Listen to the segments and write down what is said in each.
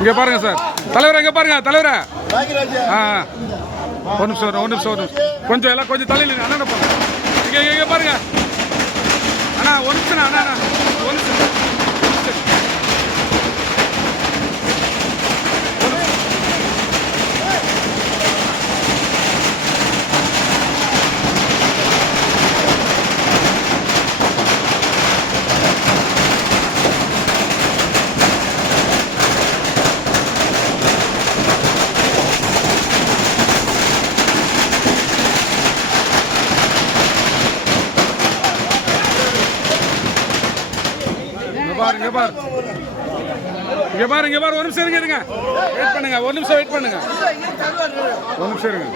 இங்க பாருங்க சார். தலைவரே இங்க பாருங்க தலைவரே. ஆ ஒரு நிமிஷம் ஒரு நிமிஷம் ஒரு நிமிஷம். கொஞ்சம் எல்லாம் கொஞ்சம் தலையில் அண்ணன் அண்ணா பாருங்க இங்க இங்க பாருங்க. அண்ணா ஒரு நிமிஷம் அண்ணா அண்ணா. இங்க பாரு இங்க பாரு. இங்க பாரு இங்க பாரு. ஒரு நிமிஷம் இருங்க இருங்க. வெயிட் பண்ணுங்க ஒரு நிமிஷம் வெயிட் பண்ணுங்க. ஒரு நிமிஷம் இருங்க.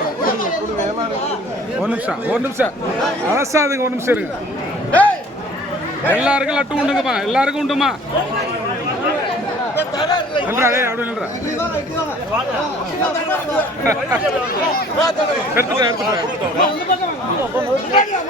ஒரு நிமிஷம் ஒரு நிமிஷம். அரசாதுங்க ஒரு நிமிஷம் இருங்க. எல்லாருக்கும் லட்டு உண்டுங்கம்மா எல்லாருக்கும் உண்டுமா? நில்றா டேய் அப்படி எடுத்துட்டேன் எடுத்துட்டேன்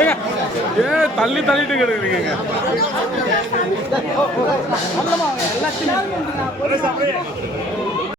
ஏங்க, தள்ளி தள்ளிட்டு கிடக்குறீங்க.